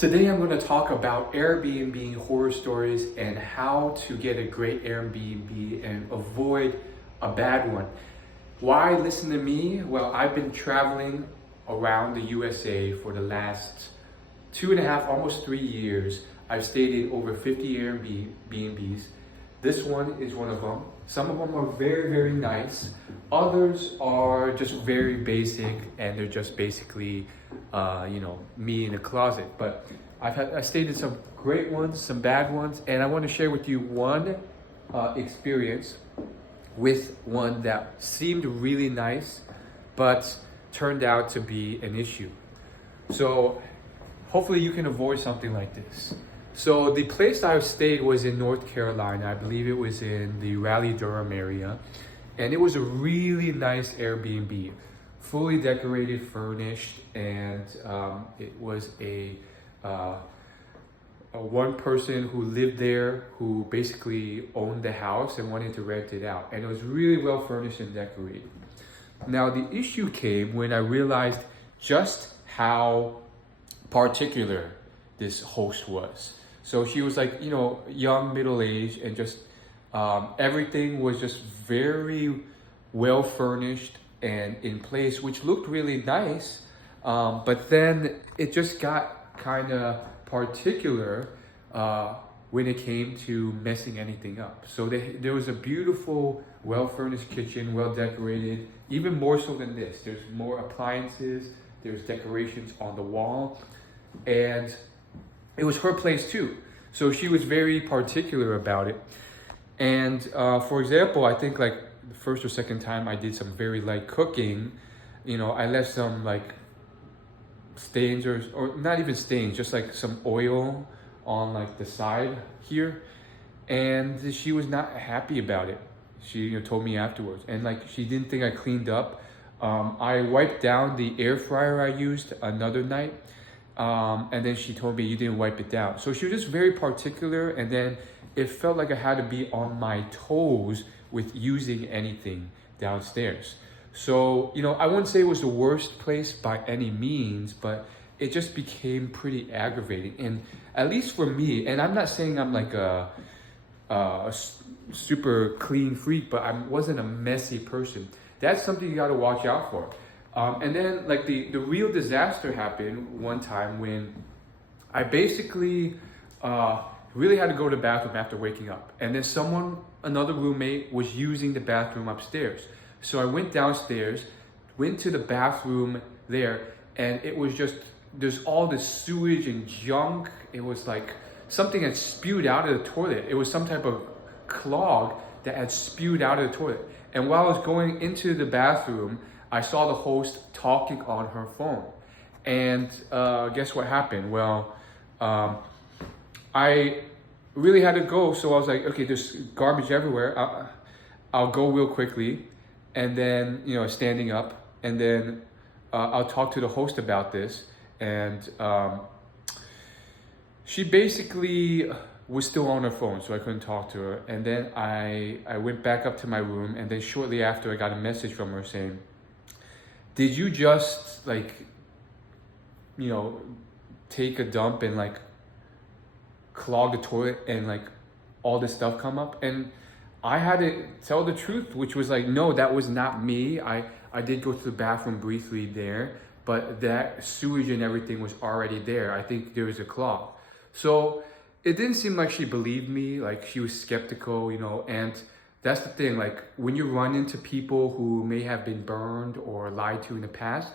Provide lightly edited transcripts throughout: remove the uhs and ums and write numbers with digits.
Today I'm going to talk about Airbnb horror stories and how to get a great Airbnb and avoid a bad one. Why listen to me? Well, I've been traveling around the USA for the last 2.5, almost 3 years. I've stayed in over 50 Airbnbs. This one is one of them. Some of them are very, very nice. Others are just very basic and they're just basically, me in a closet. But I stayed in some great ones, some bad ones, and I want to share with you one experience with one that seemed really nice, but turned out to be an issue. So hopefully you can avoid something like this. So the place I stayed was in North Carolina. I believe it was in the Raleigh-Durham area. And it was a really nice Airbnb, fully decorated, furnished, and it was a one person who lived there who basically owned the house and wanted to rent it out. And it was really well furnished and decorated. Now the issue came when I realized just how particular this host was. So she was like, young, middle-aged, and just everything was just very well furnished and in place, which looked really nice. But then it just got kind of particular when it came to messing anything up. So there was a beautiful, well-furnished kitchen, well-decorated, even more so than this. There's more appliances, there's decorations on the wall, and it was her place too. So she was very particular about it. And for example, I think like the first or second time I did some very light cooking, I left some like stains or not even stains, just like some oil on like the side here. And she was not happy about it. She told me afterwards. And like she didn't think I cleaned up. I wiped down the air fryer I used another night. And then she told me you didn't wipe it down. So she was just very particular, and then it felt like I had to be on my toes with using anything downstairs. So, I wouldn't say it was the worst place by any means, but it just became pretty aggravating. And at least for me, and I'm not saying I'm like a super clean freak, but I wasn't a messy person. That's something you got to watch out for. And then like the real disaster happened one time when I basically really had to go to the bathroom after waking up. And then another roommate was using the bathroom upstairs. So I went downstairs, went to the bathroom there, and it was just, there's all this sewage and junk. It was like something had spewed out of the toilet. It was some type of clog that had spewed out of the toilet. And while I was going into the bathroom, I saw the host talking on her phone. And guess what happened? Well, I really had to go. So I was like, okay, there's garbage everywhere. I'll go real quickly. And then, standing up. And then I'll talk to the host about this. And she basically was still on her phone, so I couldn't talk to her. And then I went back up to my room. And then shortly after, I got a message from her saying, did you just take a dump and like clog the toilet and like all this stuff come up? And I had to tell the truth, which was like, no, that was not me. I did go to the bathroom briefly there, but that sewage and everything was already there. I think there was a clog. So it didn't seem like she believed me, like she was skeptical, and that's the thing, like when you run into people who may have been burned or lied to in the past,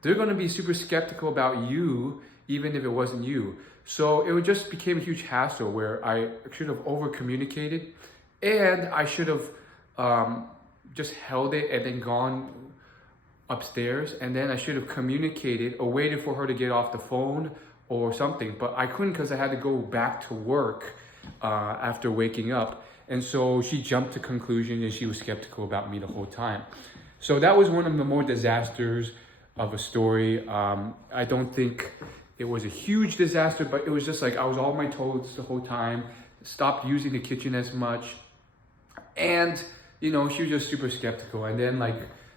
they're going to be super skeptical about you, even if it wasn't you. So it just became a huge hassle where I should have over communicated, and I should have just held it and then gone upstairs, and then I should have communicated or waited for her to get off the phone or something. But I couldn't because I had to go back to work after waking up. And so she jumped to conclusions and she was skeptical about me the whole time. So that was one of the more disasters of a story. I don't think it was a huge disaster, but it was just like I was on my toes the whole time, stopped using the kitchen as much. And, she was just super skeptical. And then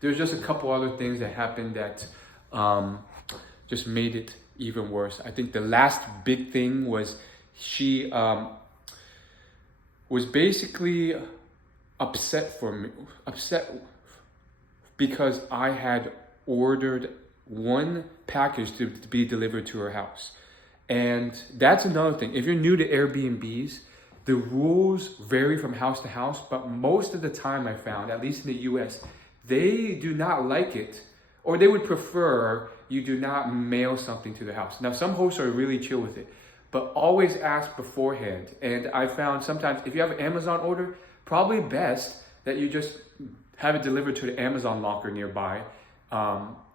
there's just a couple other things that happened that just made it even worse. I think the last big thing was she was basically upset because I had ordered one package to be delivered to her house. And that's another thing. If you're new to Airbnbs, the rules vary from house to house, but most of the time I found, at least in the US, they do not like it, or they would prefer you do not mail something to the house. Now, some hosts are really chill with it, but always ask beforehand. And I found sometimes if you have an Amazon order, probably best that you just have it delivered to the Amazon locker nearby.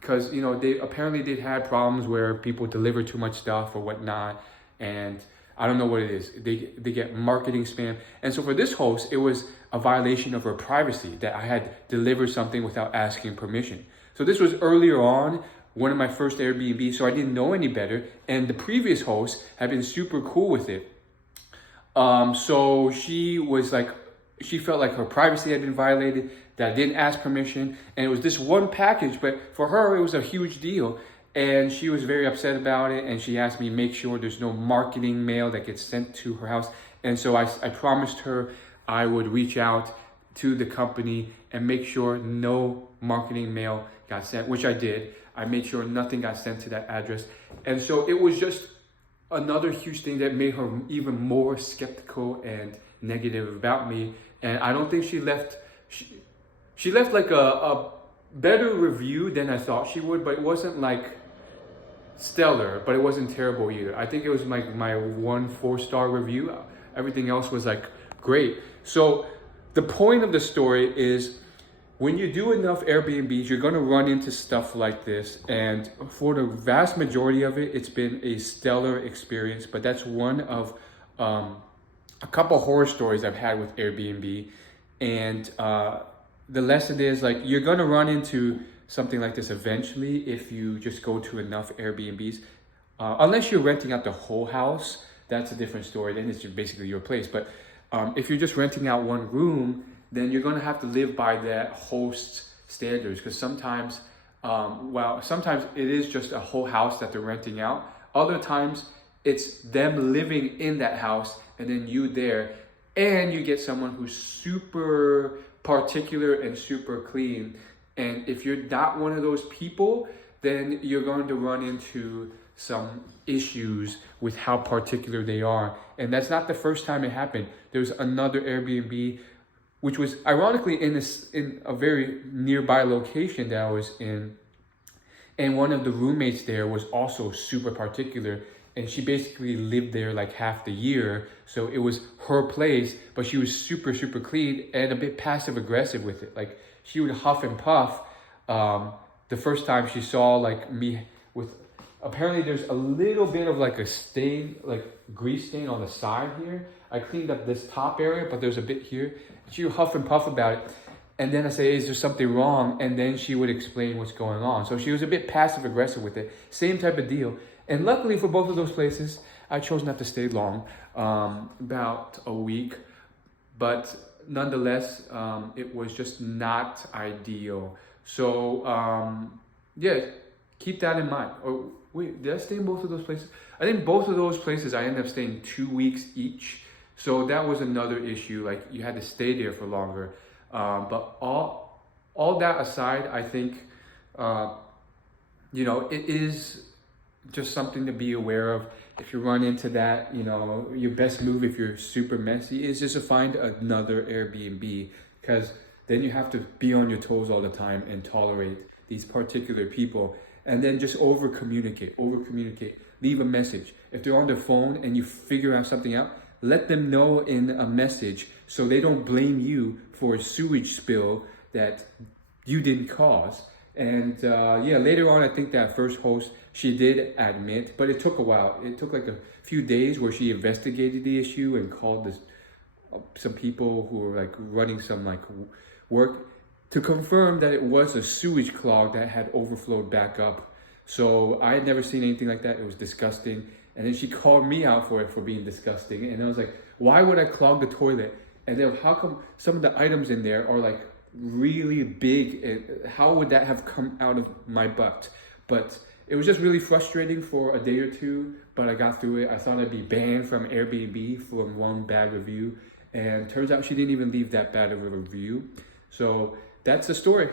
Because they apparently they'd had problems where people deliver too much stuff or whatnot, and I don't know what it is. They get marketing spam, and so for this host, it was a violation of her privacy that I had delivered something without asking permission. So this was earlier on, one of my first Airbnb, so I didn't know any better, and the previous host had been super cool with it. So she felt like her privacy had been violated, that I didn't ask permission, and it was this one package, but for her, it was a huge deal, and she was very upset about it, and she asked me to make sure there's no marketing mail that gets sent to her house, and so I promised her I would reach out to the company and make sure no marketing mail got sent, which I did. I made sure nothing got sent to that address, and so it was just another huge thing that made her even more skeptical and negative about me, and I don't think she left like a better review than I thought she would, but it wasn't like stellar, but it wasn't terrible either. I think it was like my 4-star review. Everything else was like great. So the point of the story is when you do enough Airbnbs, you're gonna run into stuff like this. And for the vast majority of it, it's been a stellar experience, but that's one of a couple horror stories I've had with Airbnb. And the lesson is like you're gonna run into something like this eventually if you just go to enough Airbnbs. Unless you're renting out the whole house, that's a different story. Then it's just basically your place. But if you're just renting out one room, then you're gonna have to live by that host's standards. Because sometimes, sometimes it is just a whole house that they're renting out. Other times it's them living in that house and then you there. And you get someone who's super particular and super clean. And if you're not one of those people, then you're going to run into some issues with how particular they are. And that's not the first time it happened. There's another Airbnb, which was ironically in a very nearby location that I was in. And one of the roommates there was also super particular. And she basically lived there like half the year. So it was her place, but she was super, super clean and a bit passive aggressive with it. Like she would huff and puff. The first time she saw like me with, apparently there's a little bit of like a stain, like grease stain on the side here. I cleaned up this top area, but there's a bit here. She would huff and puff about it. And then I say, is there something wrong? And then she would explain what's going on. So she was a bit passive aggressive with it. Same type of deal. And luckily for both of those places, I chose not to stay long, about a week. But nonetheless, it was just not ideal. So yeah, keep that in mind. Oh, wait, did I stay in both of those places? I think both of those places I ended up staying 2 weeks each. So that was another issue. Like you had to stay there for longer. But all that aside, I think, it is just something to be aware of. If you run into that, your best move if you're super messy is just to find another Airbnb, because then you have to be on your toes all the time and tolerate these particular people, and then just over communicate, leave a message. If they're on their phone and you figure out something out, let them know in a message so they don't blame you for a sewage spill that you didn't cause. And later on, I think that first host, she did admit, but it took a while. It took like a few days where she investigated the issue and called some people who were like running some like work to confirm that it was a sewage clog that had overflowed back up. So I had never seen anything like that. It was disgusting. And then she called me out for it for being disgusting. And I was like, why would I clog the toilet? And then how come some of the items in there are like really big? How would that have come out of my butt? But It was just really frustrating for a day or two, but I got through it. I thought I'd be banned from Airbnb from one bad review, and turns out she didn't even leave that bad of a review. So that's the story.